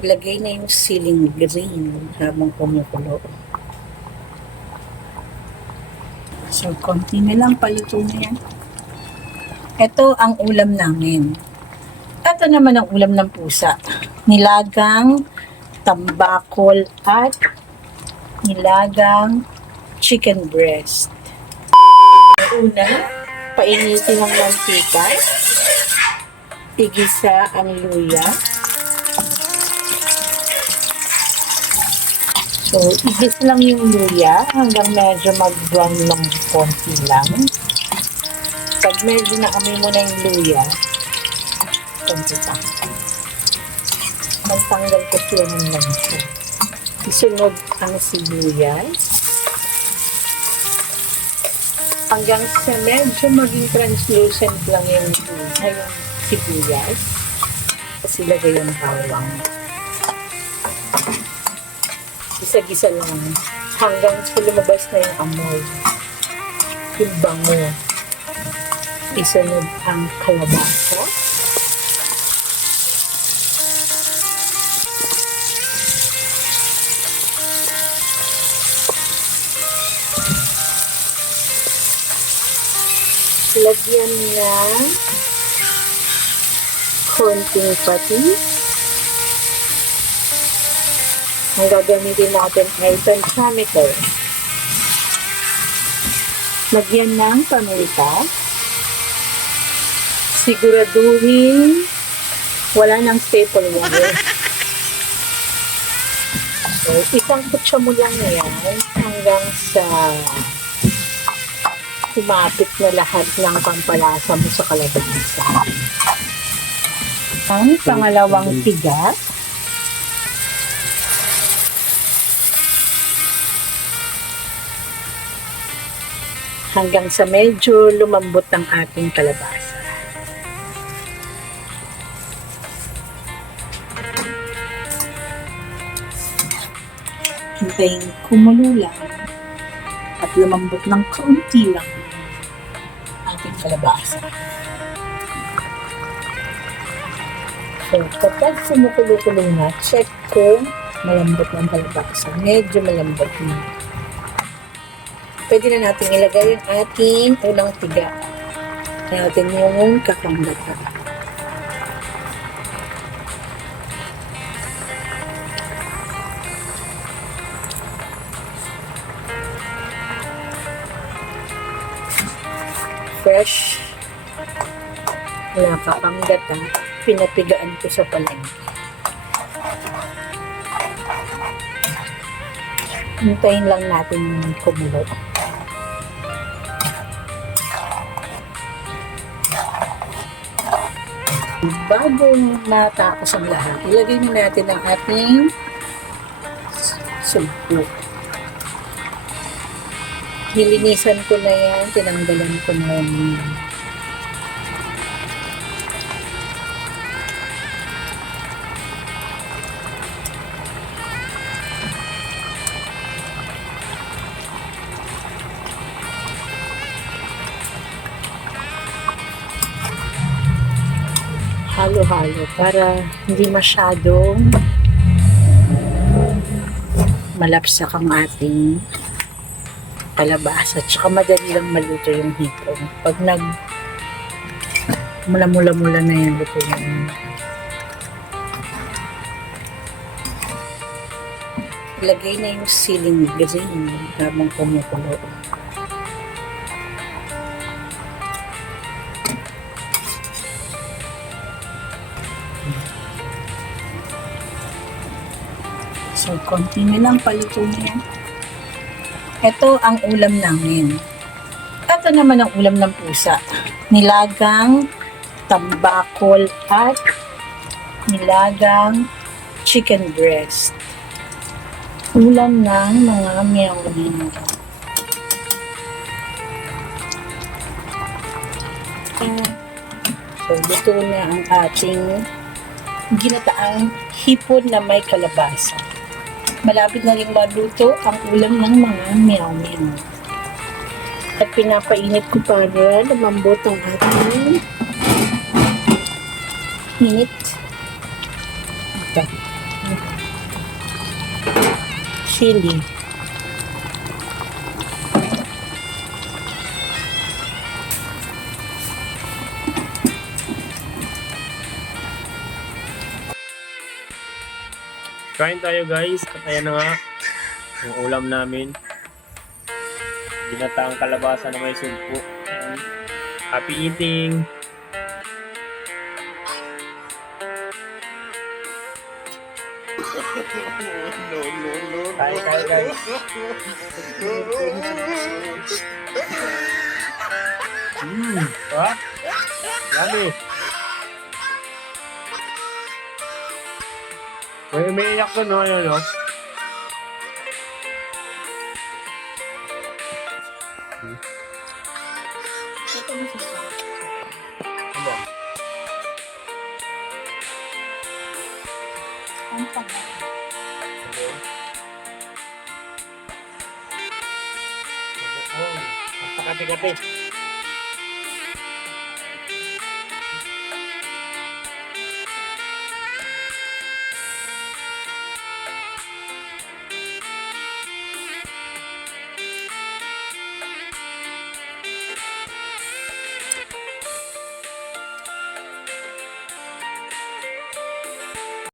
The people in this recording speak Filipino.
Ilagay na yung ceiling green habang kumukulo. So, konti na lang, paluto na yan. Ito ang ulam namin. Ito naman ang ulam ng pusa. Nilagang tambakol at nilagang chicken breast. Una, painitin ng mantika. Igisa ang luya. So, igis lang yung luya hanggang medyo mag-brown lang konti lang. Pag medyo naamoy mo na yung luya, konti pa. Magtanggal ko siya ng lansa. Isunod ang sibuyas. Hanggang sa medyo maging translucent lang yung sibuyas. Tapos ilagay yung bawang. Gisa-gisa lang hanggang sa lumabas na yung amoy. Yung bango. Isunod ang kalabasa. Lagyan ng konting patis. Ang gagamitin natin ay pentameter. Lagyan ng paminta. Siguraduhin wala ng staple water. So, isang kutsa mo lang yan hanggang sa kumapit na lahat ng pampalasa mo sa kalabasa. Ang pangalawang tiga. Hanggang sa medyo lumambot ang ating kalabasa. Hintayin kumulo lang at lumambot ng kaunti lang ating kalabasa. So, kapag kumukulo-kulo na, check kung malambot ng kalabasa. Medyo malambot na. Pwede na natin ilagay yung ating unang tiga. Natin yung kakamlata. Fresh na kakamlata, pinapigaan ko sa palengke. Hintayin lang natin kumulo. Bago matapos ang lahat, ilagay na natin ang ating sugpo. Nilinisan ko na yan, tinanggalan ko na yan. Halo-halo para hindi masyadong malapsak ang ating kalabasa at saka madali lang maluto yung hipon. Pag mula-mula na yung luto yun. Ilagay na yung ceiling green habang kumukulo. So, konti na lang, paluto na yan. Ito ang ulam namin. Ito naman ang ulam ng pusa. Nilagang tambakol at nilagang chicken breast. Ulam ng mga meowing. So, luto na ang ating ginataang hipon na may kalabasa. Malapit na rin maluto ang ulam ng mga meow-meow. At pinapainit ko para lumambot ang ating init. Ito. Chili. Kain tayo guys, at ayan na nga yung ulam namin. Ginataang kalabasa na may sugpo. Ayan. Happy eating! Kain guys. Ha? Yummy! May umiiyak ko no, ano no? Ano? Ang pang- Ang pakati-kati.